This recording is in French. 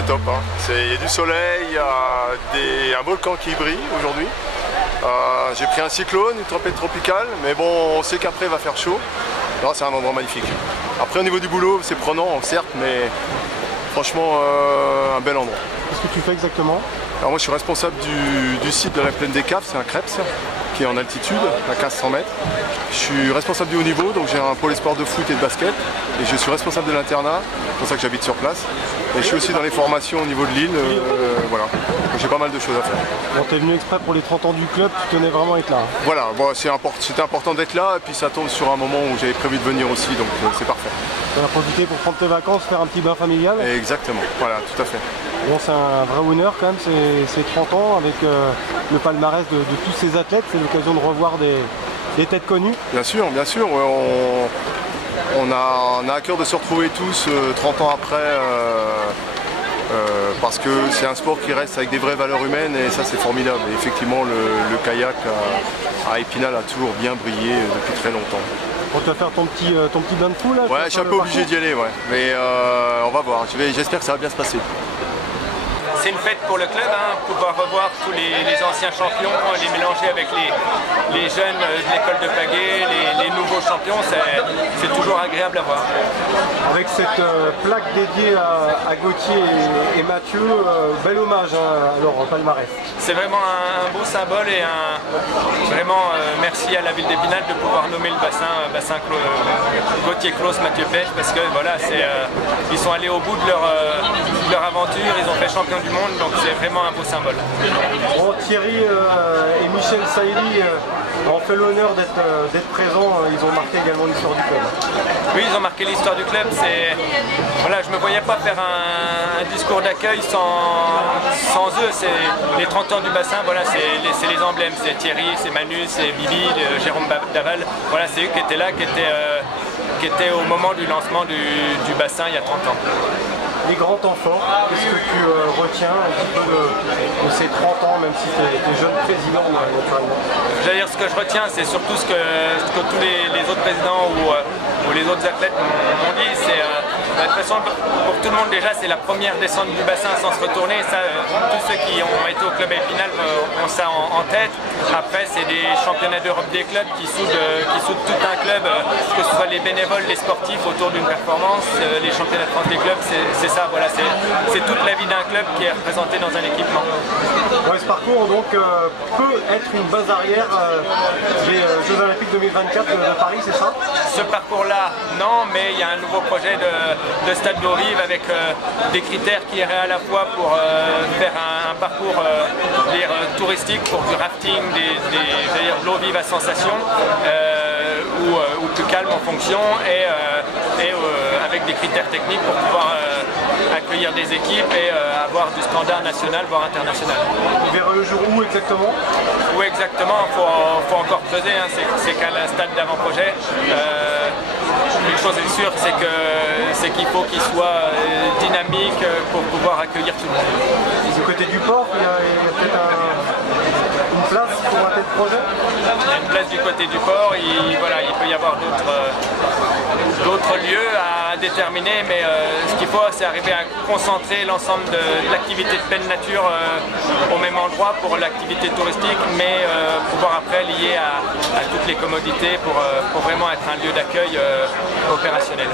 C'est top, hein. Il y a du soleil, il y a un volcan qui brille aujourd'hui. J'ai pris un cyclone, une tempête tropicale, mais bon, on sait qu'après il va faire chaud. Là, c'est un endroit magnifique. Après, au niveau du boulot, c'est prenant, certes, mais franchement, un bel endroit. Qu'est-ce que tu fais exactement? Alors moi, je suis responsable du site de la plaine des Caves, c'est un Krebs qui est en altitude, à 1500 mètres. Je suis responsable du haut niveau, donc j'ai un pôle sport de foot et de basket. Et je suis responsable de l'internat, c'est pour ça que j'habite sur place. Et je suis aussi dans les formations au niveau de l'île, voilà. J'ai pas mal de choses à faire. Bon, t'es venu exprès pour les 30 ans du club, tu tenais vraiment à être là. Voilà, bon, c'était important d'être là, et puis ça tombe sur un moment où j'avais prévu de venir aussi, donc c'est parfait. Tu as profité pour prendre tes vacances, faire un petit bain familial? Exactement, voilà, tout à fait. Bon, c'est un vrai winner quand même, c'est 30 ans avec le palmarès de tous ces athlètes, c'est l'occasion de revoir des têtes connues. Bien sûr, on a à cœur de se retrouver tous 30 ans après, parce que c'est un sport qui reste avec des vraies valeurs humaines et ça c'est formidable. Et effectivement, le kayak à Épinal a toujours bien brillé depuis très longtemps. Bon, tu vas faire ton petit bain de fou là? Ouais, je suis un peu obligé d'y aller, ouais. Mais on va voir, j'espère que ça va bien se passer. C'est une fête pour le club, hein, pouvoir revoir tous les anciens champions, les mélanger avec les jeunes de l'école de Pagay, les nouveaux champions, c'est toujours agréable à voir. Avec cette plaque dédiée à Gauthier et Mathieu, bel hommage hein, à leur palmarès. C'est vraiment un beau symbole et vraiment merci à la ville d'Épinal de pouvoir nommer le bassin Gauthier Clos Mathieu Pêche, parce que voilà, ils sont allés au bout de leur aventure, ils ont fait champion du monde, donc c'est vraiment un beau symbole. Bon, Thierry et Michel Sailly ont fait l'honneur d'être présents, ils ont marqué également l'histoire du club. Oui, ils ont marqué l'histoire du club. Voilà, je ne me voyais pas faire un discours d'accueil sans eux. C'est les 30 ans du bassin, voilà, c'est les emblèmes. C'est Thierry, c'est Manu, c'est Bibi, Jérôme Daval. Voilà, c'est eux qui étaient là, qui étaient au moment du lancement du bassin il y a 30 ans. Les grands temps forts, qu'est-ce que tu retiens un petit peu de ces 30 ans, même si tu es jeune président naturellement? J'allais dire, ce que je retiens, c'est surtout ce que tous les autres présidents ou les autres athlètes m'ont dit. De toute façon, pour tout le monde déjà, c'est la première descente du bassin sans se retourner. Ça, tous ceux qui ont été au club Épinal ont ça en tête. Après, c'est des championnats d'Europe des clubs qui soudent tout un club, que ce soit les bénévoles, les sportifs autour d'une performance, les championnats de France des clubs, c'est ça, voilà, c'est toute la vie d'un club qui est représentée dans un équipement. Ouais, ce parcours donc peut être une base arrière des Jeux Olympiques 2024 de Paris, c'est ça? Ce parcours-là, non, mais il y a un nouveau projet de Stade d'Eau-Vive avec des critères qui iraient à la fois pour faire un parcours touristique, pour du rafting, de l'eau vive à sensation, ou plus calme en fonction, et avec des critères techniques pour pouvoir accueillir des équipes et avoir du standard national, voire international. On verra le jour où exactement? Où exactement, faut encore creuser, hein, c'est qu'à un stade d'avant-projet. Une chose est sûre, c'est qu'il faut qu'il soit dynamique pour pouvoir accueillir tout le monde. Du côté du port, il y a peut-être une place pour un tel projet? Il y a une place du côté du port, il peut y avoir d'autres lieux à déterminer, mais ce qu'il faut, c'est arriver à concentrer l'ensemble de l'activité de pleine nature au même endroit pour l'activité touristique, mais pouvoir après lier à toutes les commodités pour vraiment être un lieu d'accueil opérationnel.